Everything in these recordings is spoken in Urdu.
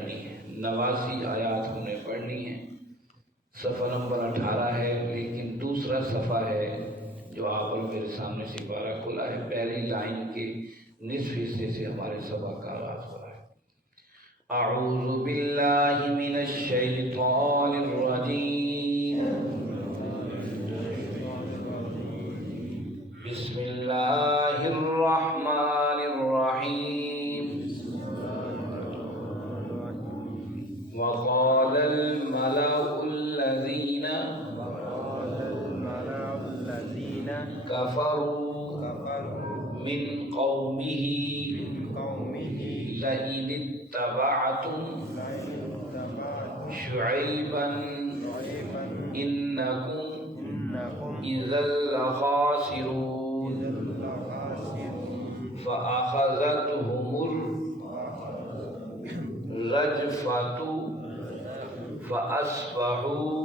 پڑھنی ہے، 89 آیات ہم نے پڑھنی ہیں۔ صفحہ نمبر 18 ہے، لیکن دوسرا صفحہ ہے جو آپ اور میرے سامنے سپارہ کھلا ہے، پہلی لائن کے نصف حصے سے ہمارے سبق کا آغاز ہو رہا ہے۔ اعوذ باللہ من الشیطان الرجیم، بسم اللہ الرحمن الرحیم۔ وقال الملأ الذين كفروا من قومه لئن اتبعتم شعيبا إنكم إذا لخاسرون فأخذتهم الرجفة فأصبحوا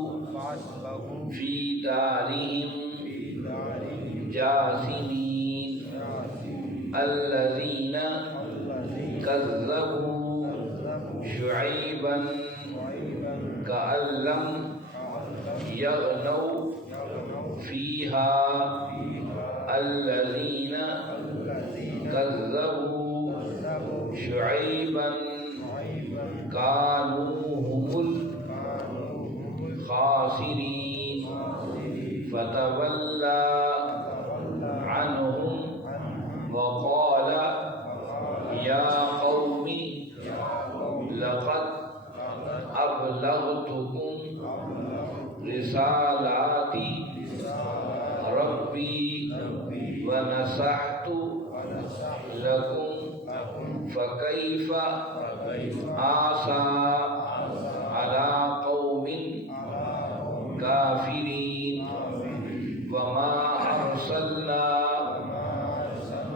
في دارهم جاثمين الذين كذبوا شعيبا كأن لم يغنوا فيها الذين كذبوا شعيبا كانوا هم الخاسرين فتولى عنهم وقال يا قوم لقد أبلغتكم رسالات ربي ونصحت لكم فكيف آسى على قوم كافرين وما أرسلنا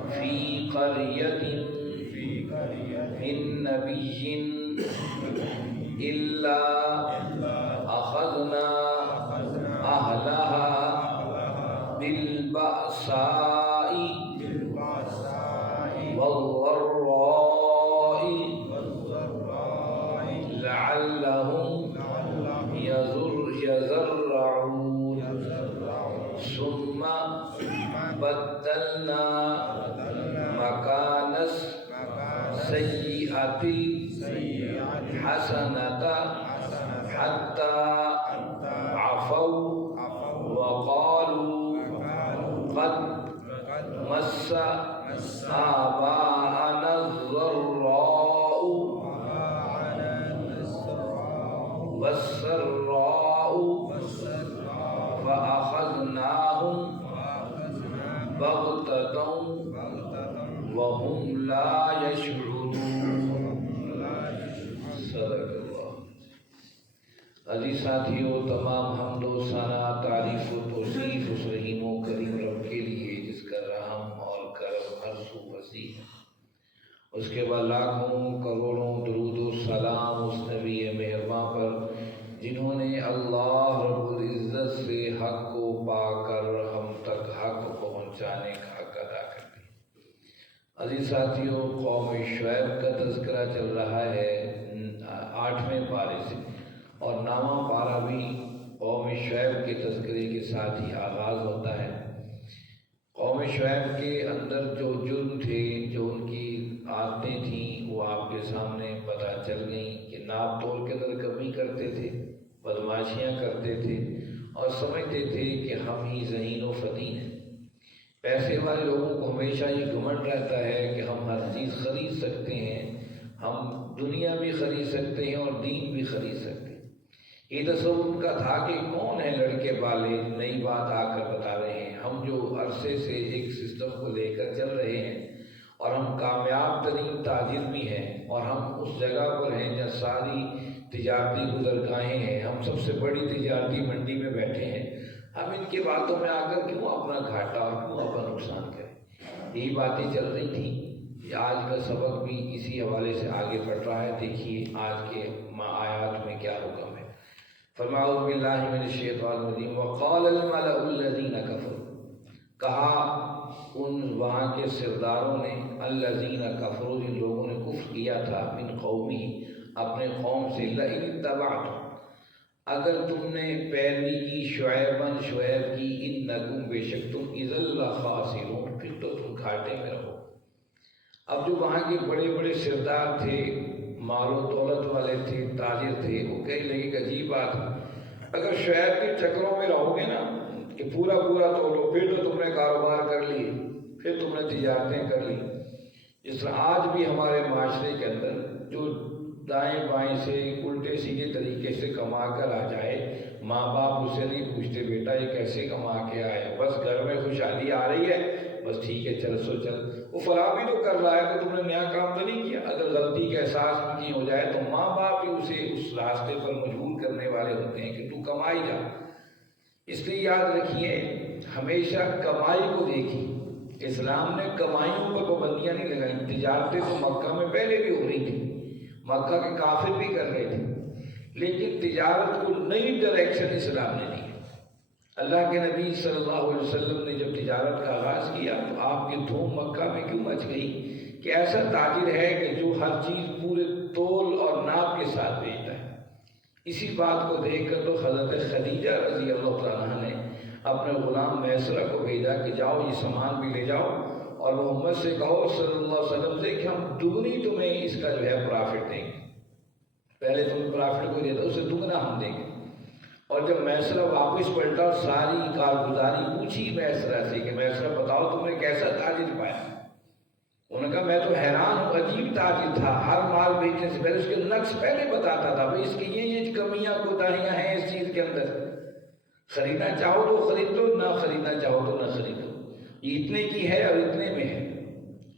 في قرية من نبي إلا أخذنا أهلها بالبأساء والضراء لعلهم يضرعون ثم بدلنا مكان السيئة حسنة حتى عفوا وقالوا قد مس آباءنا الضراء والسراء فأخذناهم بغتة وهم لا يشعرون۔ صدق اللہ۔ عزیز ساتھیو، تمام حمد و ثنا، تعریف و توصیف اس رحیم و کریم رب کے لیے جس کا رحم اور کرم ہر سو وسیع ہے۔ اس کے بعد لاکھوں کروڑوں درود و سلام اس نبی مہرباں پر جنہوں نے اللہ رب العزت سے حق کو پا کر ہم تک حق پہنچانے کا حق ادا کر دیا۔ عزیز ساتھیو، قوم شعیب کا تذکرہ چل رہا ہے 8ویں پارے سے، اور 9واں پارہ بھی قوم شعیب کے تذکرے کے ساتھ ہی آغاز ہوتا ہے۔ قوم شعیب کے اندر جو جرم تھے، جو ان کی عادتیں تھیں، وہ آپ کے سامنے پتہ چل گئیں کہ ناپ تول کے اندر کمی کرتے تھے، بدماشیاں کرتے تھے اور سمجھتے تھے کہ ہم ہی ذہین و فطین ہیں۔ پیسے والے لوگوں کو ہمیشہ یہ گھمنڈ رہتا ہے کہ ہم ہر چیز خرید سکتے ہیں، ہم دنیا بھی خرید سکتے ہیں اور دین بھی خرید سکتے ہیں۔ یہ تصور ان کا تھا کہ کون ہے لڑکے والے نئی بات آ کر بتا رہے ہیں، ہم جو عرصے سے ایک سسٹم کو لے کر چل رہے ہیں اور ہم کامیاب ترین تاجر بھی ہیں، اور ہم اس جگہ پر ہیں جہاں ساری تجارتی گزرگاہیں ہیں، ہم سب سے بڑی تجارتی منڈی میں بیٹھے ہیں، ہم ان کی باتوں میں آ کر کیوں اپنا گھاٹا اور کیوں اپنا نقصان کریں؟ یہی باتیں چل رہی تھیں۔ آج کا سبق بھی اسی حوالے سے آگے بڑھ رہا ہے۔ دیکھیے آج کے آیات میں کیا حکم ہے۔ فرمایا اعوذ باللہ من الشیطان الرجیم وقال الملأ الذین کفروا، کہا ان وہاں کے سرداروں نے، الذین کفروا جن لوگوں نے کفر کیا تھا، من قومی اپنے قوم سے لئن اتبعتم، اگر تم نے پیروی کی شعیب کی، انکم بے شک تم اذا لخاسرون، پھر تو تم گھاٹے میں رہو۔ اب جو وہاں کے بڑے بڑے سردار تھے، مال و دولت والے تھے، تاجر تھے، وہ کہنے لگے کہ عجیب بات ہے، اگر شعیب کے چکروں میں رہو گے نا کہ پورا تولو، پھر تو تم نے کاروبار کر لیے، پھر تم نے تجارتیں کر لی۔ جس طرح آج بھی ہمارے معاشرے کے اندر جو دائیں بائیں سے الٹے سیدھے طریقے سے کما کر آ جائے، ماں باپ اس سے نہیں پوچھتے بیٹا یہ کیسے کما کے آئے، بس گھر میں خوشحالی آ رہی ہے، بس ٹھیک ہے چل سو چل، وہ فلاں بھی تو کر رہا ہے کہ تم نے نیا کام تو نہیں کیا۔ اگر غلطی کا احساس بھی ہو جائے تو ماں باپ ہی اسے اس راستے پر مجبور کرنے والے ہوتے ہیں کہ تو کمائی جا۔ اس لیے یاد رکھیے، ہمیشہ کمائی کو دیکھیے۔ اسلام نے کمائیوں پر پابندیاں نہیں لگائیں۔ تجارتیں تو مکہ میں پہلے بھی ہو رہی تھی، مکہ کے کافر بھی کر رہے تھے، لیکن تجارت کو نئی ڈائریکشن اسلام نے دی۔ اللہ کے نبی صلی اللہ علیہ وسلم نے جب تجارت کا آغاز کیا تو آپ کی دھوم مکہ میں کیوں مچ گئی کہ ایسا تاجر ہے کہ جو ہر چیز پورے تول اور ناپ کے ساتھ بیچتا ہے۔ اسی بات کو دیکھ کر تو حضرت خدیجہ رضی اللہ تعالیٰ عنہ نے اپنے غلام میسرہ کو بھیجا کہ جاؤ یہ سامان بھی لے جاؤ اور محمد سے کہو صلی اللہ علیہ وسلم سے کہ ہم دگنی تمہیں اس کا جو ہے پرافٹ دیں گے، پہلے تم پرافٹ کو دیتا اسے دگنا ہم دیں گے۔ اور جب میسرہ واپس پلٹا اور ساری کارگزاری پوچھی میسرہ سے کہ میسرہ بتاؤ تم نے کیسا تاجر پایا، انہوں نے کہا میں تو حیران ہوں، عجیب تاجر تھا، ہر مال بیچنے سے پہلے اس کے نقص پہلے بتاتا تھا، بھئی اس کی یہ کمیاں کوتاہیاں ہیں اس چیز کے اندر، خریدنا چاہو تو خرید لو، نہ خریدنا چاہو تو نہ خریدو، یہ اتنے کی ہے اور اتنے میں ہے۔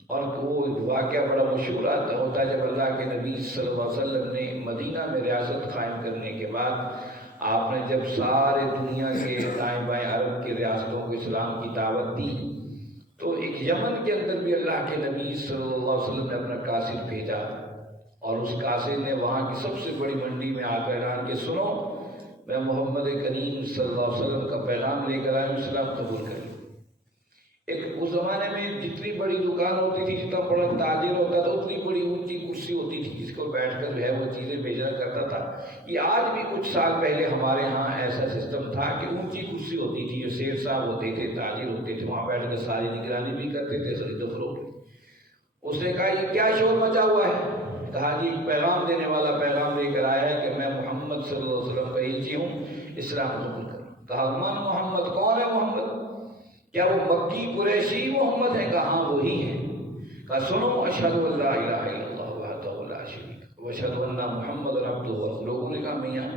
اور وہ واقعہ بڑا مشہور ہوتا ہے جب اللہ کے نبی صلی اللہ علیہ وسلم نے مدینہ میں ریاست قائم کرنے کے بعد آپ نے جب سارے دنیا کے دائیں بائیں عرب کی ریاستوں کو اسلام کی دعوت دی تو ایک یمن کے اندر بھی اللہ کے نبی صلی اللہ علیہ وسلم نے اپنا قاصد بھیجا، اور اس قاصد نے وہاں کی سب سے بڑی منڈی میں آ کر اعلان کہ سنو میں محمد کریم صلی اللہ علیہ وسلم کا پیغام لے کر آیا ہوں، اسلام قبول کر لو۔ ایک اس زمانے میں جتنی بڑی دکان ہوتی تھی، جتنا بڑا تاجر ہوتا تھا، اتنی بڑی اونچی کرسی ہوتی تھی جس کو بیٹھ کر جو ہے وہ چیزیں بیچنا کرتا تھا۔ یہ آج بھی کچھ سال پہلے ہمارے ہاں ایسا سسٹم تھا کہ اونچی کرسی ہوتی تھی، جو شیر صاحب ہوتے تھے، تاجر ہوتے تھے، وہاں بیٹھ کر ساری نگرانی بھی کرتے تھے، خرید و فروخت۔ اس نے کہا یہ کیا شور مچا ہوا ہے؟ کہا جی پیغام دینے والا پیغام لے کر آیا ہے کہ میں محمد صلی اللہ علیہ وسلم کا ایجی ہوں، اسلام قبول کروں۔ کہا من محمد، کون ہے محمد؟ کیا وہ مکی قریشی محمد ہیں؟ کہا ہاں وہی ہیں۔ کہا سنو اشہد ان لا الہ الا اللہ وحدہ لا شریک لہ واشہد ان محمد عبدہ ورسولہ۔ لوگوں نے کہا میاں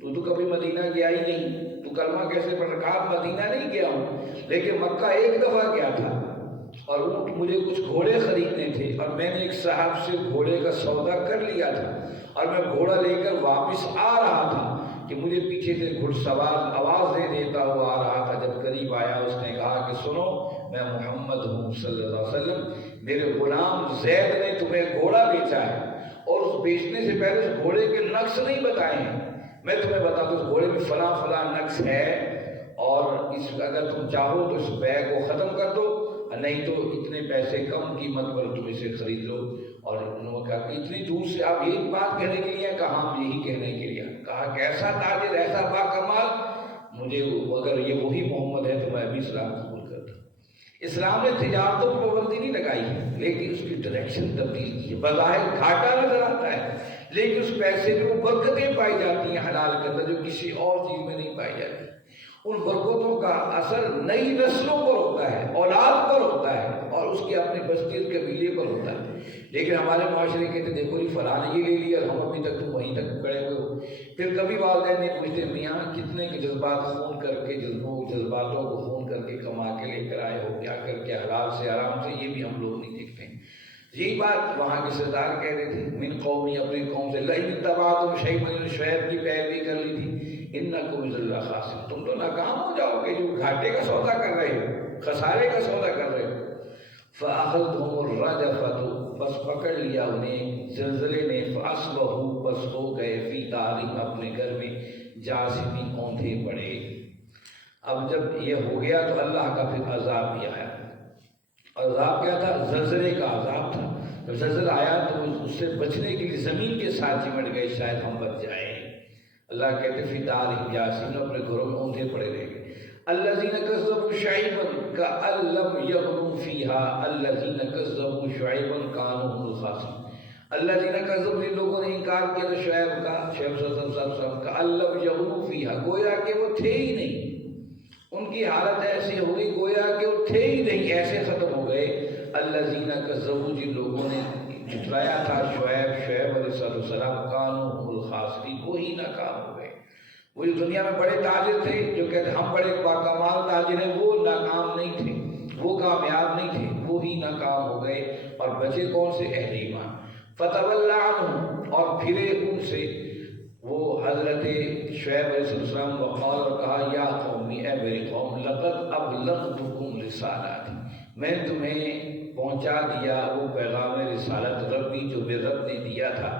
تو کبھی مدینہ گیا ہی نہیں، تو کلمہ کیسے پڑھ رہا؟ کہا مدینہ نہیں گیا ہوں لیکن مکہ ایک دفعہ گیا تھا، اور اونٹ مجھے کچھ گھوڑے خریدنے تھے اور میں نے ایک صاحب سے گھوڑے کا سودا کر لیا تھا، اور میں گھوڑا لے کر واپس آ رہا تھا کہ مجھے پیچھے سے گھڑ سوار آواز دے دیتا ہوا آ رہا تھا۔ جب قریب آیا اس نے کہا کہ سنو میں محمد ہوں صلی اللہ علیہ وسلم، میرے غلام زید نے تمہیں گھوڑا بیچا ہے، اور اس بیچنے سے پہلے اس گھوڑے کے نقص نہیں بتائے ہیں، میں تمہیں بتا دوں اس گھوڑے میں فلاں فلاں نقص ہے، اور اگر تم چاہو تو اس بیع کو ختم کر دو، نہیں تو اتنے پیسے کم قیمت پر تم اسے خرید لو۔ اور انہوں نے کہا کہ اتنی دور سے آپ یہی بات کہنے کے لیے؟ کہا ہم یہی کہنے کے لیے۔ کہا کیسا تاجر، ایسا با کمال، مجھے اگر یہ وہی محمد ہے تو میں ابھی اسلام قبول کرتا ہوں۔ اسلام نے تجارتوں پر پابندی نہیں لگائی ہے، لیکن اس کی ڈائریکشن تبدیل کی ہے۔ بظاہر گھاٹا نظر آتا ہے لیکن اس پیسے میں وہ برکتیں پائی جاتی ہیں حلال کے اندر جو کسی اور چیز میں نہیں پائی جاتی۔ ان برکتوں کا اثر نئی نسلوں پر ہوتا ہے، اولاد پر ہوتا ہے، اور اس کی اپنی بستی قبیلے پر ہوتا ہے۔ لیکن ہمارے معاشرے کہتے دیکھو جی فلاں نے یہ لے لیا اور ہم ابھی تک تو وہیں تک کھڑے ہوئے ہو۔ پھر کبھی والدین نہیں پوچھتے میاں کتنے کے جذبات خون کر کے جذباتوں کو خون کر کے کما کے لے کر آئے ہو، کیا کر کے حلال سے آرام سے، یہ بھی ہم لوگ نہیں دیکھتے ہیں۔ یہی بات وہاں کے سردار کہہ رہے تھے، من قومی، اپنی قوم سے، لئن اتبعتم شیئا، شعیب کی پیروی کر لی تھی، انکم اذا لخاسرون، تم تو ناکام ہو جاؤ گے جو گھاٹے کا سودا کر رہے ہو، خسارے کا سودا کر رہے ہو۔ فأخذتهم الرجفة، بس پکڑ لیا انہیں زلزلے نے، فأصبحوا، بس ہو گئے، فی دارہم، اپنے گھر میں، جاثمین، اوندھے پڑے۔ اب جب یہ ہو گیا تو اللہ کا پھر عذاب بھی آیا۔ عذاب کیا تھا؟ زلزلے کا عذاب تھا۔ جب زلزلہ آیا تو وہ اس سے بچنے کے لیے زمین کے ساتھ چمٹ گئے، شاید ہم بچ جائیں۔ اللہ کہتے فی دارہم یاسین، اپنے گھروں میں اوندھے پڑے رہ گئے۔ الذین کذبوا شعیبا کأن لم یغنوا فیہا الذین کذبوا شعیبا کانوا هم الخاسرین۔ الذین کذبوا، جن لوگوں نے انکار کیا تو شعیب کا، شعیب صلی اللہ علیہ وسلم کا، کأن لم یغنوا فیہا، گویا کہ وہ تھے ہی نہیں، ان کی حالت ایسی ہو گئی گویا کہ وہ تھے ہی نہیں، ایسے ختم ہو گئے۔ الذین کذبوا، جن لوگوں نے جھٹلایا تھا شعیب علیہ السلام، کانوا هم الخاسرین، وہی ناکام ہو گئے۔ وہ جو دنیا میں بڑے تاجر تھے، جو کہتے ہم بڑے باکمال تاجر ہیں، وہ ناکام نہیں تھے، وہ کامیاب نہیں تھے، وہی ناکام ہو گئے۔ اور بچے کون سے؟ اہل ایمان۔ فتولی عنہم، اور پھرے ان سے وہ حضرت شعیب علیہ السلام، وقال، اور کہا یا قومی، اے میری قوم، لقد ابلغتکم رسالات، میں تمہیں پہنچا دیا وہ پیغام رسالت ربی جو میرے رب نے دیا تھا،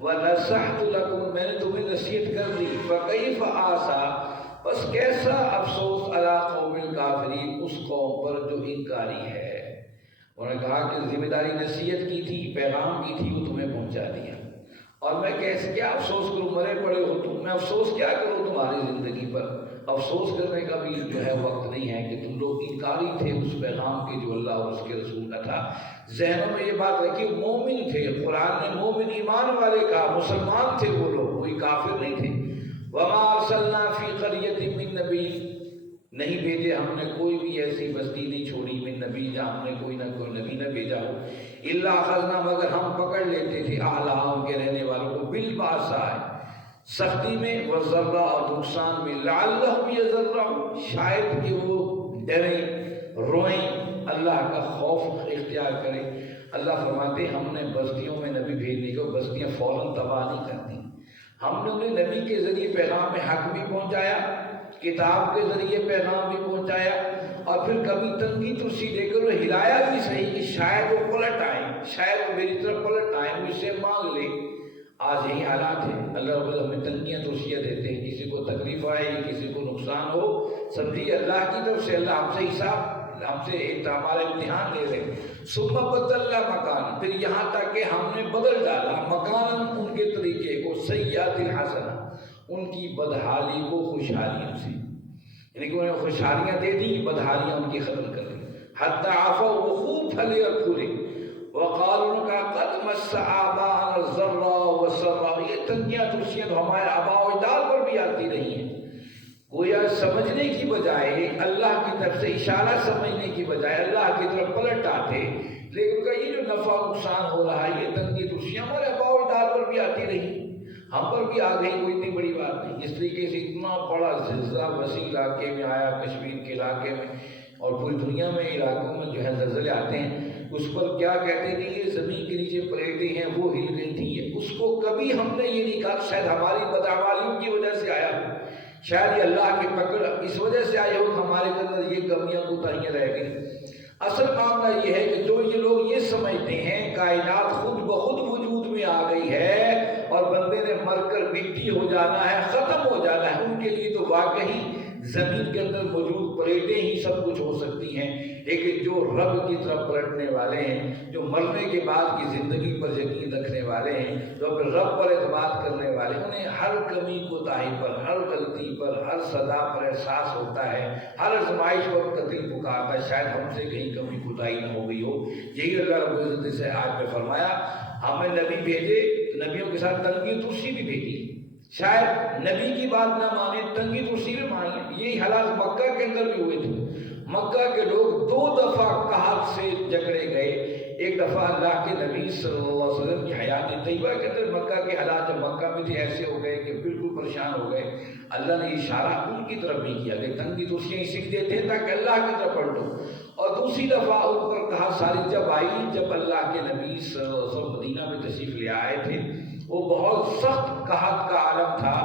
وَنَصَحْتُ لَكُمْ، میں نے تمہیں نصیحت کر دی، فَكَيْفَ آسَى، بس کیسا افسوس، عَلَىٰ قَوْمِ الْكَافِرِينَ، اس قوم پر جو انکاری ہے۔ انہوں نے کہا کہ ذمہ داری نصیحت کی تھی، پیغام کی تھی، وہ تمہیں پہنچا دیا، اور میں کیا افسوس کروں، مرے پڑے ہو تم، میں افسوس کیا کروں تمہاری زندگی پر؟ افسوس کرنے کا بھی جو ہے وقت نہیں ہے کہ تم لوگ انکاری تھے اس پیغام کے جو اللہ اور اس کے رسول کا تھا۔ ذہنوں میں یہ بات رکھی، مومن تھے، قرآن نے مومن ایمان والے کہا، مسلمان تھے وہ لوگ، کوئی کافر نہیں تھے۔ وما ارسلنا فی قریۃ من نبی، نہیں بھیجے ہم نے کوئی بھی ایسی بستی نہیں چھوڑی، من نبی، جہاں ہم نے کوئی نبی نہ بھیجا ہو، الا اخذنا، مگر ہم پکڑ لیتے تھے، اہلہا، ان کے رہنے والوں کو، بالباساء، سختی میں، والضراء، اور نقصان میں، لعلہم یضرعون، شاید کہ وہ ڈریں، روئیں، اللہ کا خوف اختیار کریں۔ اللہ فرماتے ہیں ہم نے بستیوں میں نبی بھیجنے کو، بستیاں فوراً تباہ نہیں کرتی، ہم نے انہیں نبی کے ذریعے پیغام حق بھی پہنچایا، کتاب کے ذریعے پیغام بھی پہنچایا، اور پھر کبھی تنگی ترسی دے کر وہ ہلایا بھی صحیح کہ شاید وہ پلٹ آئیں، شاید وہ میری طرف پلٹ آئیں، مجھ سے مانگ لیں۔ آج یہی حالات ہیں، اللہ رب العالمین ہمیں تنگیاں ترسیاں دیتے ہیں، کسی کو تکلیف آئے، کسی کو نقصان ہو، سمجھیے اللہ کی طرف سے، اللہ ہم سے حساب، ہم سے ہمارا امتحان لے رہے ہیں۔ ثم بدلنا مکان، پھر یہاں تک کہ ہم نے بدل ڈالا مکان، ان کے طریقے کو، سیئات الحسنہ، ان کی بدحالی کو خوشحالیوں سے، یعنی کہ انہیں خوشحالیاں دے دی، بدحالیاں ان کی ختم کر دی۔ حتی عفوا، وہ خوب پھلے اور پھولے، وقالوا، کا قد مس آباءنا الضراء والسراء، یہ تنگیاں ترسیاں تو ہمارے آباء و اجداد پر بھی آتی رہی ہیں۔ گویا سمجھنے کی بجائے، اللہ کی طرف سے اشارہ سمجھنے کی بجائے اللہ کی طرف پلٹ آتے، لیکن کہ یہ جو نفع نقصان ہو رہا ہے، یہ تنگی ترسیاں ہمارے آباء و اجداد پر بھی آتی رہی، ہم پر بھی آ گئی، کوئی اتنی بڑی بات نہیں۔ اس طریقے سے اتنا بڑا زلزلہ وسیع علاقے میں آیا، کشمیر کے علاقے میں اور پوری دنیا میں علاقوں میں جو ہے زلزلے آتے ہیں، اس پر کیا کہتے ہیں، یہ زمین کے نیچے پلیٹیں ہیں وہ ہل گئی تھیں، اس کو کبھی ہم نے یہ نہیں کہا شاید ہماری بدعمالیوں کی وجہ سے آیا ہو، شاید یہ اللہ کی پکڑ اس وجہ سے آئی ہو کہ ہمارے اندر یہ کمیاں کوتاہیاں رہ گئی۔ اصل معاملہ یہ ہے کہ جو یہ لوگ یہ سمجھتے ہیں کائنات خود بخود وجود میں آ گئی ہے اور بندے نے مر کر مٹی ہو جانا ہے، ختم ہو جانا ہے، ان کے لیے تو واقعی زمین کے اندر موجود پلیٹیں ہی سب کچھ ہو سکتی ہیں، لیکن جو رب کی طرف پلٹنے والے ہیں، جو مرنے کے بعد کی زندگی پر یقین رکھنے والے ہیں، جو اپنے رب پر اعتماد کرنے والے، انہیں ہر کمی کوتاہی پر، ہر غلطی پر، ہر سزا پر احساس ہوتا ہے، ہر آزمائش پر ان کا دل پکارتا ہے شاید ہم سے کہیں کمی کوتاہی نہ ہو گئی ہو۔ یہی اللہ رب العزت سے آج میں فرمایا ہمیں نبی بھیجے تو نبیوں کے ساتھ تنگی ترسی بھی بھیجی، شاید نبی کی بات نہ مانے، تنگی ترسی بھی مان لیں۔ یہی حالات مکہ کے اندر بھی ہوئے تھے، مکہ کے لوگ 2 دفعہ قحط سے جکڑے گئے، ایک دفعہ اللہ کے نبی صلی اللہ علیہ وسلم کی حیات طیبہ کے اندر مکہ کے حالات جب مکہ میں تھے ایسے ہو گئے کہ بالکل پریشان ہو گئے، اللہ نے اشارہ ان کی طرف بھی کیا کہ تنگی ترسیاں اسی لیے دیتے ہیں تاکہ اللہ کی طرف پلٹو، اور دوسری دفعہ ان پر کہا ساری جب آئی، جب اللہ کے نبی صلی اللہ علیہ وسلم مدینہ میں تشریف لے آئے تھے، وہ بہت سخت قحط کا عالم تھا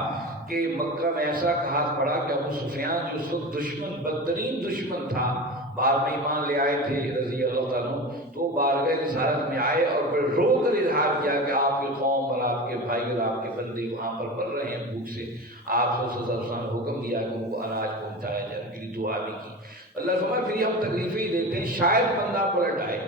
کہ مکہ میں ایسا قحط پڑا کہ ابو سفیان جو اس وقت دشمن، بدترین دشمن تھا، بعد میں ایمان لے آئے تھے رضی اللہ تعالیٰ، تو بارگاہ رسالت میں آئے اور پھر رو کر اظہار کیا کہ آپ کی قوم اور آپ کے بھائی اور آپ کے بندے وہاں پر مر رہے ہیں بھوک سے، آپ صلی اللہ علیہ وسلم نے حکم دیا کہ ان کو اناج پہنچایا جائے، ان کی دعا بھی کی۔ اللہ فرمایا پھر ہم تکلیفیں ہی دیتے ہیں، شاید بندہ پلٹ آئے،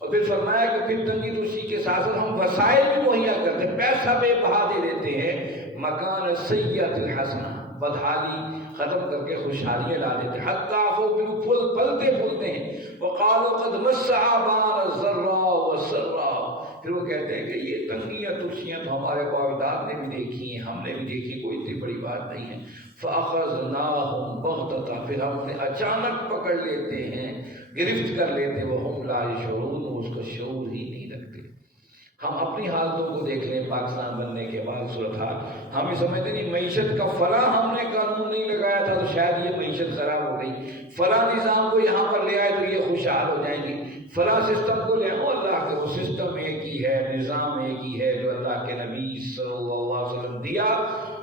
اور پھر فرمایا کہ پھر تنگی دوشی کے ساتھ ساتھ ہم وسائل بھی مہیا کرتے ہیں، پیسہ بے بہا دے دیتے ہیں، مکان سیئت الحسنہ، بدحالی ختم کر کے خوشحالیاں لا دیتے ہیں، حتیٰ وہ پھول پھلتے پھولتے ہیں، وقالوا قد مس آبانا الضراء والسراء، پھر وہ کہتے ہیں کہ یہ تنگیاں ترشیاں تو ہمارے باپ نے بھی دیکھی ہیں، ہم نے بھی دیکھی، کوئی اتنی بڑی بات نہیں ہے۔ فَأَخَذْنَاهُمْ بَغْتَةً، پھر ہم انہیں اچانک پکڑ لیتے ہیں، گرفت کر لیتے، وَهُمْ لَا يَشْعُرُونَ، وہ اس کا شعور ہی نہیں رکھتے۔ ہم اپنی حالتوں کو دیکھ لیں، پاکستان بننے کے بعد صورتحال ہم یہ سمجھتے نہیں، معیشت کا فلاں ہم نے قانون نہیں لگایا تھا تو شاید یہ معیشت خراب ہو گئی، فلاں نظام کو یہاں پر لے آئے تو یہ خوشحال ہو جائیں گے، فلاں سسٹم کو لے آئے، اللہ کے وہ سسٹم ایک ہی ہے، نظام ایک ہی ہے جو اللہ کے نبی صلی اللہ علیہ وسلم دیا،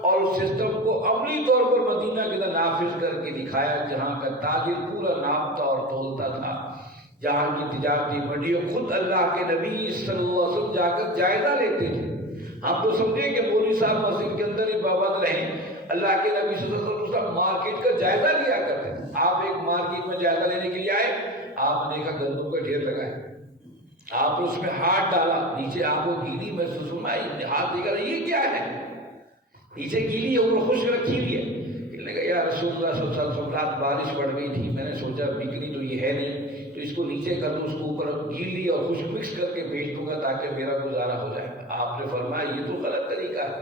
اور اس سسٹم کو عملی طور پر مدینہ کے اندر نافذ کر کے دکھایا، جہاں کا تاجر پورا ناپتا اور تولتا تھا، جہاں کی تجارتی منڈیوں خود اللہ کے نبی صلی اللہ علیہ وسلم جا کر جائزہ لیتے تھے۔ ہم تو سمجھیں کہ مولوی صاحب مسجد کے اندر ہی پابند رہیں، اللہ کے نبی صلی اللہ علیہ وسلم مارکیٹ کا جائزہ لیا کرتے تھے۔ آپ ایک مارکیٹ میں جائزہ لینے کے لیے آئے، آپ نے دیکھا گندم کا ڈھیر لگا ہے، آپ نے اس میں ہاتھ ڈالا، نیچے آپ کو گیلی محسوس ہوئی، ہاتھ دیکھا یہ کیا ہے، نیچے گیلی ہے اوپر خشک رکھی ہوئی ہے، کہنے لگا یا رسول اللہ صلی اللہ علیہ وسلم رات بارش پڑ گئی تھی، میں نے سوچا بکنی تو یہ ہے نہیں تو اس کو نیچے کر دوں، اس کو اوپر گیلی اور خشک مکس کر کے بیچ دوں گا تاکہ میرا گزارا ہو جائے گا۔ آپ نے فرمایا یہ تو غلط طریقہ ہے،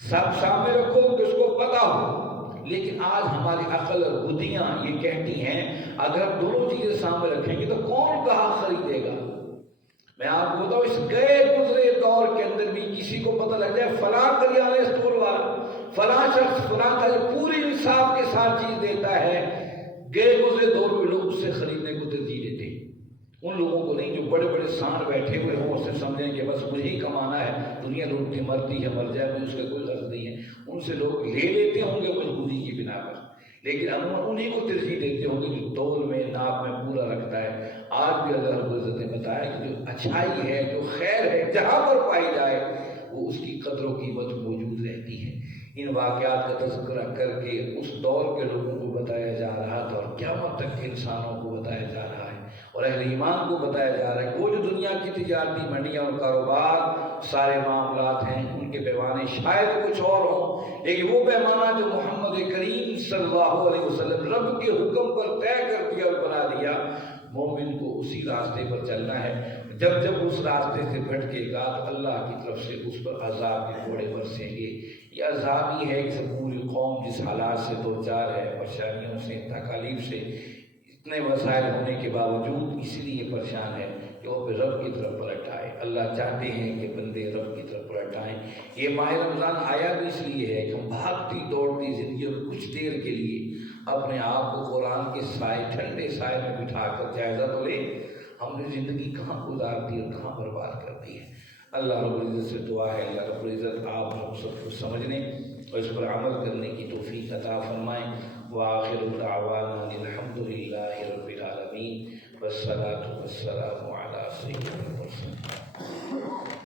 سب سامنے رکھو کہ اس کو پتہ ہو، لیکن آج ہماری عقل اور بدیاں یہ کہتی ہیں اگر ہم دونوں چیزیں سامنے رکھیں گے تو کون کہاں خریدے گا۔ میں آپ کو بتاؤں اس گئے گزرے دور کے اندر بھی کسی کو پتہ لگ جائے فلاں کریانے اسٹور والا، فلاں شخص فلاں کا پوری انصاف کے ساتھ چیز دیتا ہے، گئے گزرے دور میں لوگ اس سے خریدنے کو ترجیح دیتے ہیں، ان لوگوں کو نہیں جو بڑے بڑے سان بیٹھے ہوئے ہوں، اسے سمجھیں کہ بس مجھے ہی کمانا ہے، دنیا لوٹتی مرتی ہے مر جائے، مجھے اس کا کوئی غرض نہیں ہے، ان سے لوگ لے لیتے ہوں گے مجبوری کی بنا پر، لیکن عموماً انہیں کو ترجیح دیتے ہوں گے جو تول میں ناپ میں پورا رکھتا ہے۔ آج بھی اللہ رب العزت نے بتایا کہ جو اچھائی ہے، جو خیر ہے، جہاں پر پائی جائے وہ اس کی قدر و قیمت موجود رہتی ہے۔ ان واقعات کا تذکرہ کر کے اس دور کے لوگوں کو بتایا جا رہا تھا اور قیامت تک کے انسانوں کو بتایا جا رہا ہے اور اہل ایمان کو بتایا جا رہا ہے۔ وہ جو دنیا کی تجارتی منڈیاں اور کاروبار سارے معاملات ہیں ان کے پیمانے شاید کچھ اور ہوں، لیکن وہ پیمانہ جو محمد کریم صلی اللہ علیہ وسلم رب کے حکم پر طے کر دیا اور بنا دیا، مومن کو اسی راستے پر چلنا ہے۔ جب جب اس راستے سے بھٹکے گا تو اللہ کی طرف سے اس پر عذاب کے گھوڑے برسیں گے۔ یہ عذاب ہی ہے کہ پوری قوم جس حالات سے دو چار ہے، پریشانیوں سے، تکالیف سے، اتنے وسائل ہونے کے باوجود اس لیے پریشان ہے کہ وہ رب کی طرف پلٹ آئے۔ اللہ چاہتے ہیں کہ بندے رب کی طرف پلٹ آئیں۔ یہ ماہ رمضان آیا بھی اس لیے ہے کہ ہم بھاگتی دوڑتی زندگی میں کچھ دیر کے لیے اپنے آپ کو قرآن کے سائے، ٹھنڈے سائے میں بٹھا کر جائزہ تو لیں، ہم نے زندگی کہاں گزار دی اور کہاں برباد کر دی ہے۔ اللہ رب العزت سے دعا ہے اللہ رب العزت آپ ہم سب کو سمجھنے اور اس پر عمل کرنے کی توفیق عطا فرمائیں۔ وآخر دعوانا الحمد للہ رب العالمین والصلاة والسلام علی سید المرسلین۔